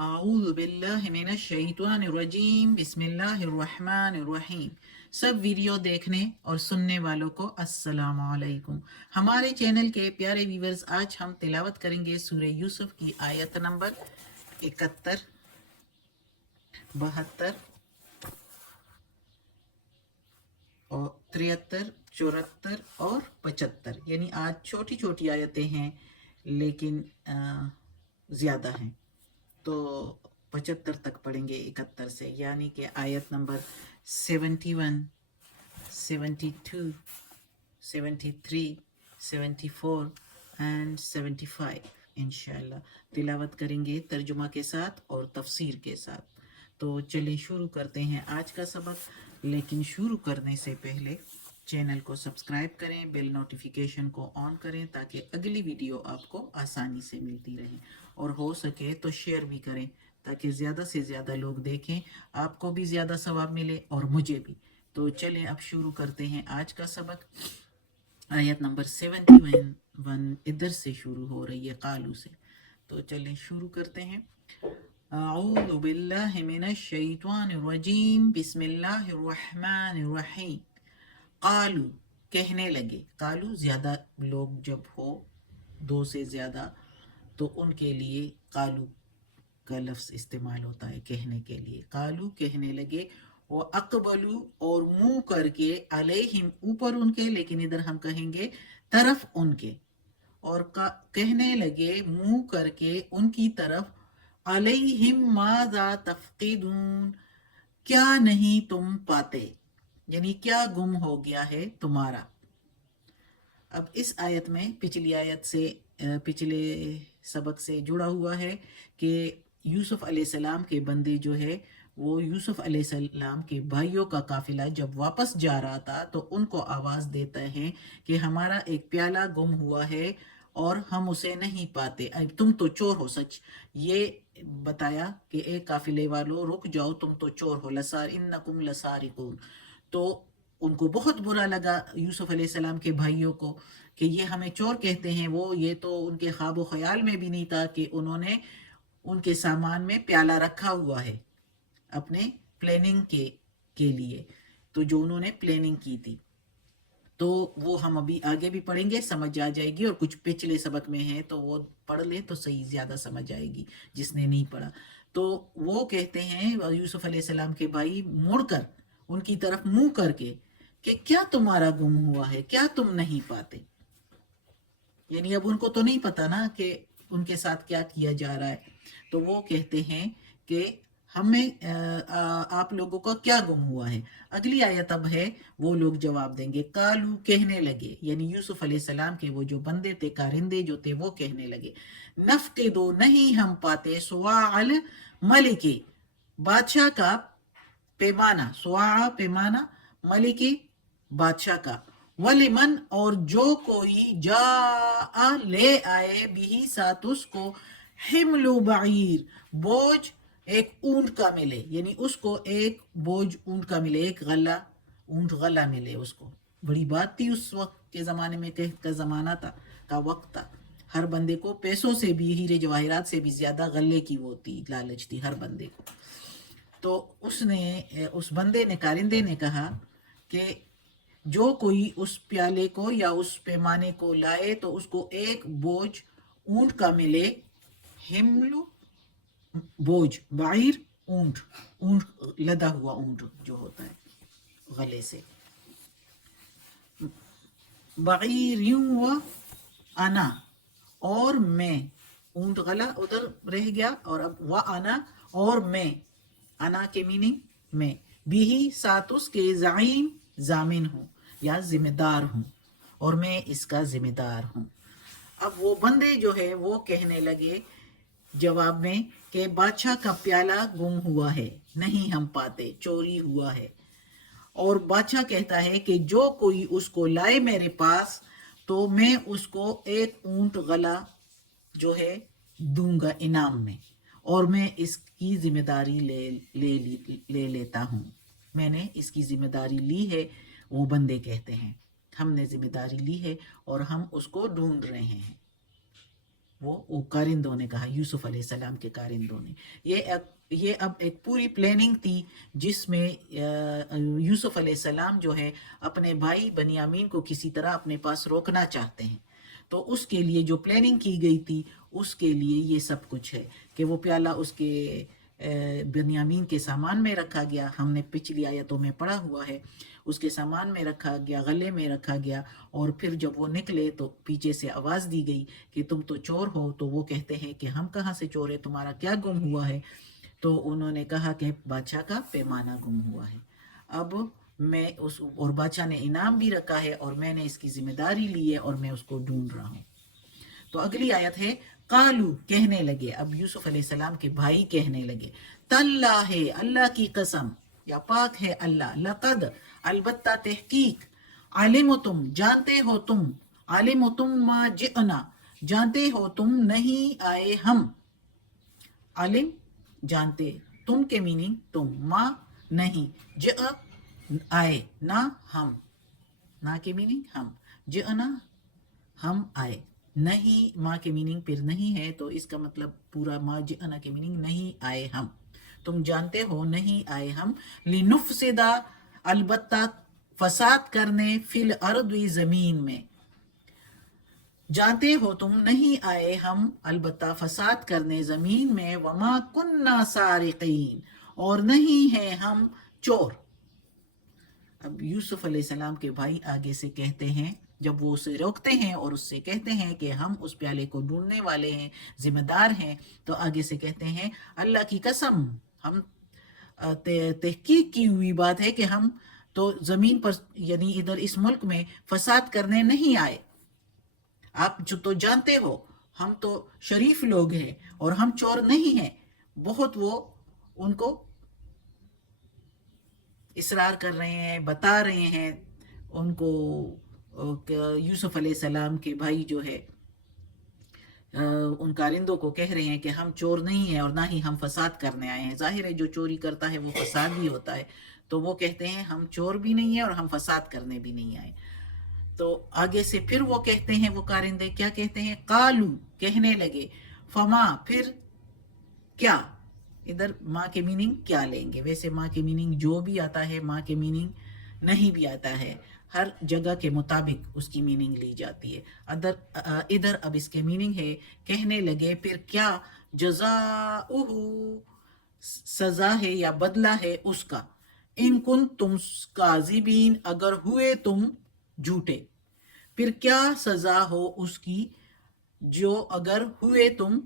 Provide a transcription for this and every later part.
اعوذ باللہ من الشیطان الرجیم بسم اللہ الرحمن الرحیم۔ سب ویڈیو دیکھنے اور سننے والوں کو السلام علیکم۔ ہمارے چینل کے پیارے ویورز، آج ہم تلاوت کریں گے سورہ یوسف کی آیت نمبر 71، 72 اور 73، 74 اور 75۔ یعنی آج چھوٹی چھوٹی آیتیں ہیں لیکن زیادہ ہیں، تو 75 تک پڑھیں گے 71 سے، یعنی کہ آیت نمبر 71، 72، 73، 74 اینڈ 75 انشاءاللہ تلاوت کریں گے ترجمہ کے ساتھ اور تفسیر کے ساتھ۔ تو چلیں شروع کرتے ہیں آج کا سبق، لیکن شروع کرنے سے پہلے چینل کو سبسکرائب کریں، بیل نوٹیفیکیشن کو آن کریں تاکہ اگلی ویڈیو آپ کو آسانی سے ملتی رہے، اور ہو سکے تو شیئر بھی کریں تاکہ زیادہ سے زیادہ لوگ دیکھیں، آپ کو بھی زیادہ ثواب ملے اور مجھے بھی۔ تو چلیں اب شروع کرتے ہیں آج کا سبق۔ آیت نمبر 71 ادھر سے شروع ہو رہی ہے، قالو سے۔ تو چلیں شروع کرتے ہیں۔ اعوذ باللہ من الشیطان الرجیم بسم اللہ الرحمن الرحیم۔ قالو کہنے لگے، قالو زیادہ لوگ جب ہو، دو سے زیادہ، تو ان کے لیے قالو کا لفظ استعمال ہوتا ہے کہنے کے لیے۔ قالو کہنے لگے، وہ اقبلو اور منہ کر کے، علیہم اوپر ان کے، لیکن ادھر ہم کہیں گے طرف ان کے، اور کہنے لگے منہ کر کے ان کی طرف، علیہم ماذا تفقدون، کیا نہیں تم پاتے، یعنی کیا گم ہو گیا ہے تمہارا۔ اب اس آیت میں پچھلی آیت سے، پچھلے سبق سے جڑا ہوا ہے کہ یوسف علیہ السلام کے بندے جو ہے، وہ یوسف علیہ السلام کے بھائیوں کا قافلہ جب واپس جا رہا تھا تو ان کو آواز دیتا ہے کہ ہمارا ایک پیالہ گم ہوا ہے اور ہم اسے نہیں پاتے، تم تو چور ہو۔ سچ یہ بتایا کہ اے قافلے والو رک جاؤ، تم تو چور ہو، انکم لسارقون۔ تو ان کو بہت برا لگا یوسف علیہ السلام کے بھائیوں کو کہ یہ ہمیں چور کہتے ہیں، وہ یہ تو ان کے خواب و خیال میں بھی نہیں تھا کہ انہوں نے ان کے سامان میں پیالہ رکھا ہوا ہے اپنے پلاننگ کے لیے، تو جو انہوں نے پلاننگ کی تھی۔ تو وہ ہم ابھی آگے بھی پڑھیں گے، سمجھ آ جائے گی، اور کچھ پچھلے سبق میں ہے تو وہ پڑھ لیں تو صحیح زیادہ سمجھ آئے گی جس نے نہیں پڑھا۔ تو وہ کہتے ہیں یوسف علیہ السلام کے بھائی مڑ کر ان کی طرف منہ کر کے کہ کیا تمہارا گم ہوا ہے، کیا تم نہیں پاتے۔ یعنی اب ان کو تو نہیں پتا نا کہ ان کے ساتھ کیا کیا جا رہا ہے، تو وہ کہتے ہیں کہ ہمیں آپ لوگوں کا کیا گم ہوا ہے۔ اگلی آیت اب ہے، وہ لوگ جواب دیں گے، کالو کہنے لگے، یعنی یوسف علیہ السلام کے وہ جو بندے تھے، کارندے جو تھے، وہ کہنے لگے، نفقدو نہیں ہم پاتے، سواع الملک بادشاہ کا پیمانہ، سواع پیمانہ، ملکی بادشاہ کا، ولمن اور جو کوئی جاء لے آئے، بھی ساتھ اس کو، حمل بعیر بوجھ ایک اونٹ کا ملے، یعنی اس کو ایک بوجھ اونٹ کا ملے، ایک غلہ اونٹ غلہ ملے اس کو۔ بڑی بات تھی اس وقت کے زمانے میں، کا زمانہ تھا، کا وقت تھا، ہر بندے کو پیسوں سے بھی، ہیرے جواہرات سے بھی زیادہ غلے کی وہ تھی، لالچ تھی ہر بندے کو۔ تو اس بندے نے، کارندے نے کہا کہ جو کوئی اس پیالے کو یا اس پیمانے کو لائے تو اس کو ایک بوجھ اونٹ کا ملے، حمل بوجھ، بعیر اونٹ، اونٹ لدا ہوا اونٹ جو ہوتا ہے غلے سے، بعیر و انا اور میں، اونٹ غلہ ادھر رہ گیا، اور اب و انا اور میں، انا کے میننگ میں، بھی ساتھ اس کے، زعیم ضامن ہوں یا ذمہ دار ہوں، اور میں اس کا ذمہ دار ہوں۔ اب وہ بندے جو ہے وہ کہنے لگے جواب میں کہ بادشاہ کا پیالہ گم ہوا ہے، نہیں ہم پاتے، چوری ہوا ہے، اور بادشاہ کہتا ہے کہ جو کوئی اس کو لائے میرے پاس تو میں اس کو ایک اونٹ غلہ جو ہے دوں گا انعام میں، اور میں اس کی ذمہ داری لے لیتا ہوں، میں نے اس کی ذمہ داری لی ہے۔ وہ بندے کہتے ہیں ہم نے ذمہ داری لی ہے اور ہم اس کو ڈھونڈ رہے ہیں۔ وہ کارندوں نے کہا، یوسف علیہ السلام کے کارندوں نے. یہ اب ایک پوری پلاننگ تھی جس میں یوسف علیہ السلام جو ہے اپنے بھائی بنیامین کو کسی طرح اپنے پاس روکنا چاہتے ہیں. تو اس کے لیے جو پلاننگ کی گئی تھی اس کے لیے یہ سب کچھ ہے کہ وہ پیالہ اس کے بنیامین کے سامان میں رکھا گیا. ہم نے پچھلی آیتوں میں پڑھا ہوا ہے. اس کے سامان میں رکھا گیا، غلے میں رکھا گیا، اور پھر جب وہ نکلے تو پیچھے سے آواز دی گئی کہ تم تو چور ہو. تو وہ کہتے ہیں کہ ہم کہاں سے چور ہیں، تمہارا کیا گم ہوا ہے؟ تو انہوں نے کہا کہ بادشاہ کا پیمانہ گم ہوا ہے. اب میں اور بادشاہ نے انعام بھی رکھا ہے اور میں نے اس کی ذمہ داری لی ہے اور میں اس کو ڈھونڈ رہا ہوں. تو اگلی آیت ہے قالو، کہنے لگے. اب یوسف علیہ السلام کے بھائی کہنے لگے، تاللہ، اللہ کی قسم یا پاک ہے اللہ، لقد، البتہ تحقیق، علمتم، جانتے ہو تم، علمتم ما جئنا، جانتے ہو تم نہیں آئے ہم. علم جانتے، تم کے میننگ تم، ما نہیں، جئ آئے، نہ ہم، نہ کے میننگ ہم، جئنا ہم آئے، نہیں ماں کے میننگ پھر نہیں ہے تو اس کا مطلب پورا ما جئنا کے میننگ نہیں آئے ہم. تم جانتے ہو نہیں آئے ہم، لنفسدا، البتہ فساد کرنے، فی الارض، زمین میں. جانتے ہو تم نہیں آئے ہم البتہ فساد کرنے زمین میں، وما کننا سارقین، اور نہیں ہیں ہم چور. اب یوسف علیہ السلام کے بھائی آگے سے کہتے ہیں، جب وہ اسے روکتے ہیں اور اس سے کہتے ہیں کہ ہم اس پیالے کو ڈھونڈنے والے ہیں، ذمہ دار ہیں، تو آگے سے کہتے ہیں اللہ کی قسم، ہم تحقیق کی ہوئی بات ہے کہ ہم تو زمین پر یعنی ادھر اس ملک میں فساد کرنے نہیں آئے. آپ جو تو جانتے ہو ہم تو شریف لوگ ہیں اور ہم چور نہیں ہیں. بہت وہ ان کو اصرار کر رہے ہیں، بتا رہے ہیں ان کو یوسف علیہ السلام کے بھائی جو ہے ان کارندوں کو کہہ رہے ہیں کہ ہم چور نہیں ہیں اور نہ ہی ہم فساد کرنے آئے ہیں. ظاہر ہے جو چوری کرتا ہے وہ فساد بھی ہوتا ہے. تو وہ کہتے ہیں ہم چور بھی نہیں ہیں اور ہم فساد کرنے بھی نہیں آئے. تو آگے سے پھر وہ کہتے ہیں، وہ کارندے کیا کہتے ہیں، قالو، کہنے لگے، فما، پھر کیا. ادھر ماں کے میننگ کیا لیں گے؟ ویسے ماں کے میننگ جو بھی آتا ہے ماں کے میننگ نہیں بھی آتا ہے، ہر جگہ کے مطابق اس کی میننگ لی جاتی ہے. ادھر اب اس کے میننگ ہے کہنے لگے پھر کیا، جزاؤہ، سزا ہے یا بدلہ ہے اس کا، ان کن تم کاذبین، اگر ہوئے تم جھوٹے. پھر کیا سزا ہو اس کی جو اگر ہوئے تم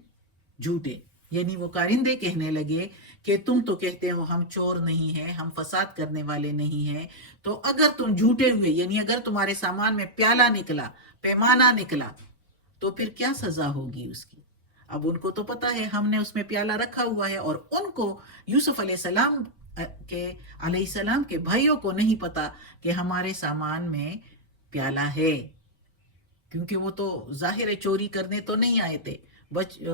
جھوٹے. یعنی وہ کارندے کہنے لگے کہ تم تو کہتے ہو ہم چور نہیں ہیں، ہم فساد کرنے والے نہیں ہیں، تو اگر تم جھوٹے ہوئے، یعنی اگر تمہارے سامان میں پیالہ نکلا، پیمانہ نکلا، تو پھر کیا سزا ہوگی اس کی. اب ان کو تو پتا ہے ہم نے اس میں پیالہ رکھا ہوا ہے، اور ان کو یوسف علیہ السلام کے بھائیوں کو نہیں پتا کہ ہمارے سامان میں پیالہ ہے، کیونکہ وہ تو ظاہر ہے چوری کرنے تو نہیں آئے تھے.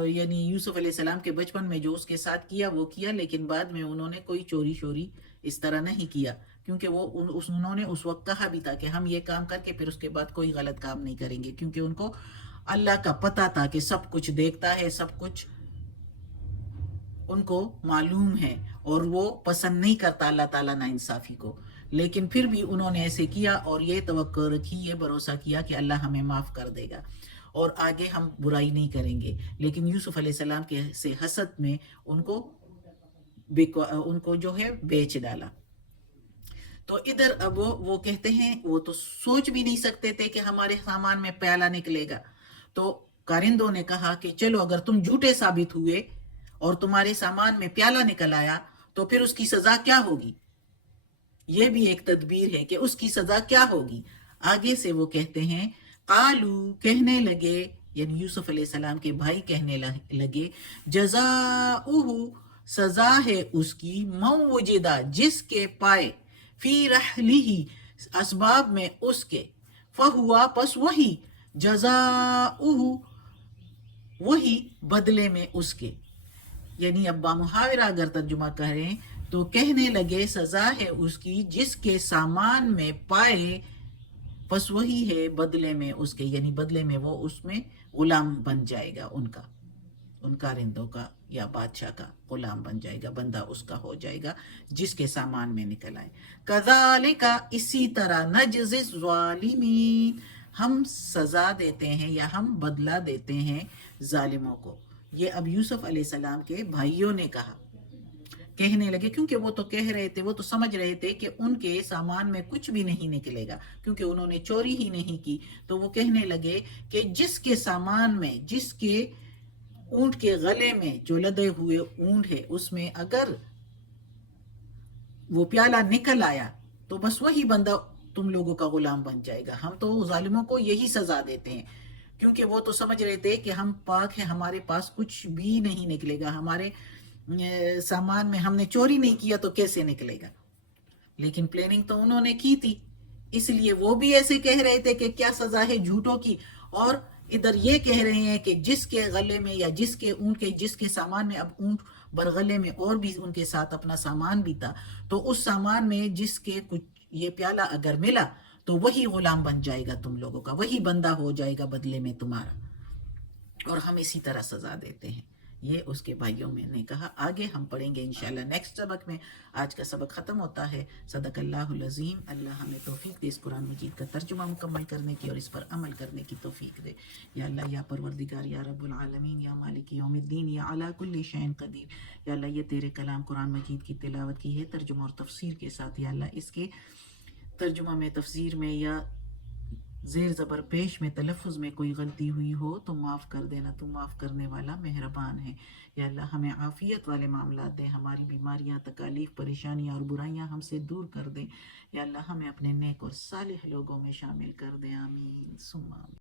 یعنی یوسف علیہ السلام کے بچپن میں جو اس کے ساتھ کیا وہ کیا، لیکن بعد میں انہوں نے کوئی چوری شوری اس طرح نہیں کیا، کیونکہ انہوں نے اس وقت کہا بھی تھا کہ ہم یہ کام کر کے پھر اس کے بعد کوئی غلط کام نہیں کریں گے، کیونکہ ان کو اللہ کا پتہ تھا کہ سب کچھ دیکھتا ہے، سب کچھ ان کو معلوم ہے، اور وہ پسند نہیں کرتا اللہ تعالیٰ ناانصافی کو. لیکن پھر بھی انہوں نے ایسے کیا اور یہ توقع رکھی، یہ بھروسہ کیا کہ اللہ ہمیں معاف کر دے گا اور آگے ہم برائی نہیں کریں گے. لیکن یوسف علیہ السلام کے سے حسد میں ان کو جو ہے بیچ ڈالا. تو ادھر اب وہ کہتے ہیں وہ تو سوچ بھی نہیں سکتے تھے کہ ہمارے سامان میں پیالہ نکلے گا. تو کارندوں نے کہا کہ چلو اگر تم جھوٹے ثابت ہوئے اور تمہارے سامان میں پیالہ نکل آیا تو پھر اس کی سزا کیا ہوگی. یہ بھی ایک تدبیر ہے کہ اس کی سزا کیا ہوگی. آگے سے وہ کہتے ہیں قالو، کہنے لگے، یعنی یوسف علیہ السلام کے بھائی کہنے لگے، جزاؤہ، سزا ہے اس کی، من وجدہ، جس کے پائے، فی رحلہ، اسباب میں اس کے، فہوا، پس وہی، جزاؤہ، وہی بدلے میں اس کے. یعنی اب بامحاورہ اگر ترجمہ کریں تو کہنے لگے سزا ہے اس کی جس کے سامان میں پائے پس وہی ہے بدلے میں اس کے، یعنی بدلے میں وہ اس میں غلام بن جائے گا، ان کارندوں کا یا بادشاہ کا غلام بن جائے گا، بندہ اس کا ہو جائے گا جس کے سامان میں نکل آئے۔ کذالک، اسی طرح، نجزی الظالمین، ہم سزا دیتے ہیں یا ہم بدلہ دیتے ہیں ظالموں کو۔ یہ اب یوسف علیہ السلام کے بھائیوں نے کہا، کہنے لگے، کیونکہ وہ تو کہہ رہے تھے، وہ تو سمجھ رہے تھے کہ ان کے سامان میں کچھ بھی نہیں نکلے گا کیونکہ انہوں نے چوری ہی نہیں کی، تو وہ کہنے لگے کہ جس کے سامان میں، جس کے اونٹ کے غلے میں جو لدے ہوئے اونٹ ہے اس میں اگر وہ پیالہ نکل آیا تو بس وہی بندہ تم لوگوں کا غلام بن جائے گا۔ ہم تو ظالموں کو یہی سزا دیتے ہیں کیونکہ وہ تو سمجھ رہے تھے کہ ہم پاک ہیں، ہمارے پاس کچھ بھی نہیں نکلے گا، ہمارے سامان میں ہم نے چوری نہیں کیا تو کیسے نکلے گا، لیکن پلاننگ تو انہوں نے کی تھی، اس لیے وہ بھی ایسے کہہ رہے تھے کہ کیا سزا ہے جھوٹوں کی، اور ادھر یہ کہہ رہے ہیں کہ جس کے غلے میں یا جس کے اونٹ کے، جس کے سامان میں، اب اونٹ برغلے میں اور بھی ان کے ساتھ اپنا سامان بھی تھا، تو اس سامان میں جس کے کچھ یہ پیالہ اگر ملا تو وہی غلام بن جائے گا تم لوگوں کا، وہی بندہ ہو جائے گا بدلے میں تمہارا، اور ہم اسی طرح سزا دیتے ہیں۔ یہ اس کے بھائیوں میں نے کہا۔ آگے ہم پڑھیں گے انشاءاللہ نیکسٹ سبق میں۔ آج کا سبق ختم ہوتا ہے۔ صدق اللہ العظیم۔ اللہ ہمیں توفیق دے اس قرآن مجید کا ترجمہ مکمل کرنے کی اور اس پر عمل کرنے کی توفیق دے۔ یا اللہ، یا پروردگار، یا رب العالمین، یا مالک یوم الدین، یا علی کل شیء قدیر، یا اللہ یہ تیرے کلام قرآن مجید کی تلاوت کی ہے ترجمہ اور تفسیر کے ساتھ، یا اللہ اس کے ترجمہ میں، تفسیر میں یا زیر زبر پیش میں، تلفظ میں کوئی غلطی ہوئی ہو تو معاف کر دینا، تو معاف کرنے والا مہربان ہے۔ یا اللہ ہمیں عافیت والے معاملات دے، ہماری بیماریاں، تکالیف، پریشانیاں اور برائیاں ہم سے دور کر دے۔ یا اللہ ہمیں اپنے نیک اور صالح لوگوں میں شامل کر دے۔ آمین ثم آمین۔